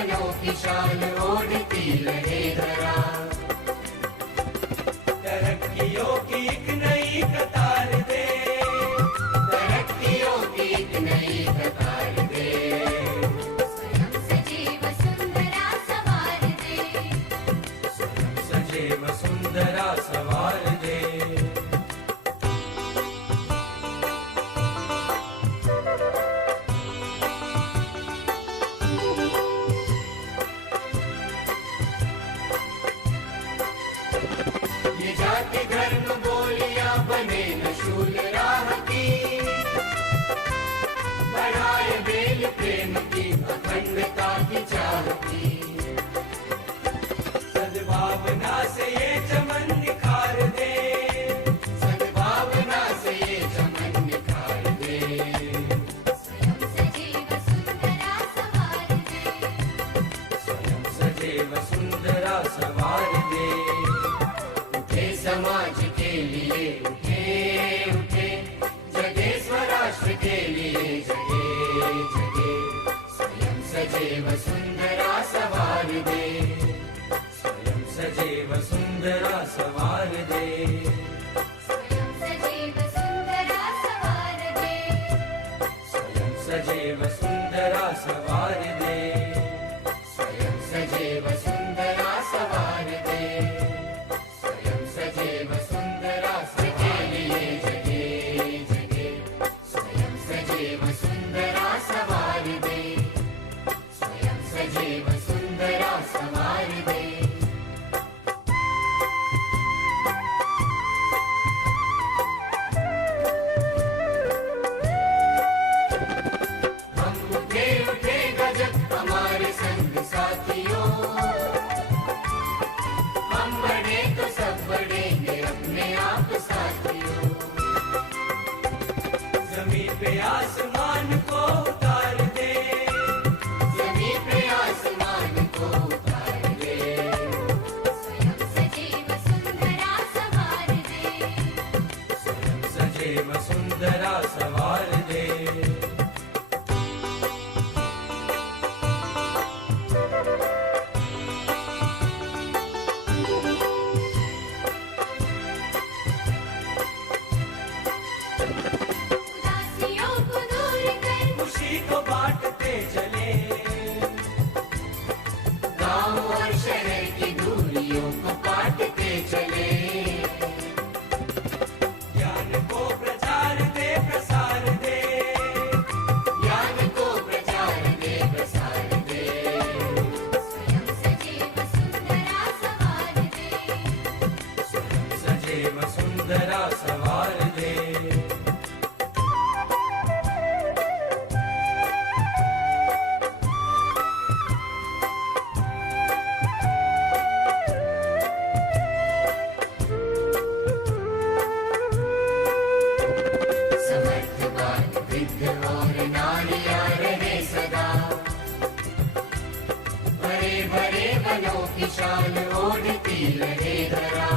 बनों की शान ओढ़ती रहे धरा। तरक्कियों की एक नई कतार दे, तरक्कियों की एक नई कतार दे। स्वयं सजे वसुंधरा सवार दे, स्वयं सजे वसुंधरा सवार दे। ये जाति धर्म बोलियां बने न शूल राह की, बढ़ाए बेल प्रेम की अखंडता की चाह की। सद्भावना से ये चमन निखार दे, सद्भावना से ये चमन निखार दे। स्वयं सजे वसुंधरा सवार दे, स्वयं सजे वसुंधरा सवार दे। उठे समाज के लिए उठे उठे, जगे स्वराष्ट्र के लिए जगे जगे। स्वयं सजे वसुंधरा सवार दे, स्वयं सजे वसुंधरा सवार दे। स्वयं सजे वसुंधरा सवार दे, स्वयं सजे वसुंधरा सवार दे। स्वयं सजे वसुंधरा सवार दे। स्वयं सजे वसुंधरा के लिए जगे जगे। स्वयं सजे वसुंधरा सवार दे, स्वयं सजे वसुंधरा सवार दे। हम उठे उठे गजब हमारे संग साथियों, हम बढ़े तो सब बढ़ेंगे अपने आप साथियों। जमीन पे आसमान को उतार दे, जमीन पे आसमान को उतार दे। स्वयं सजे वसुंधरा सवार दे, स्वयं सजे वसुंधरा सवार दे। उदासियों को दूर कर खुशी को बांटते चले, गांव और शहर की दूरियों को काटते चले। ज्ञान को प्रचार दे प्रसार दे, ज्ञान को प्रचार दे प्रसार दे। स्वयं सजे वसुंधरा सवार दे, स्वयं सजे वसुंधरा सवार दे। समर्थवान वृद्ध और नारियां रहे सदा, भरे भरे बनों की शान ओढ़ती रहे धरा।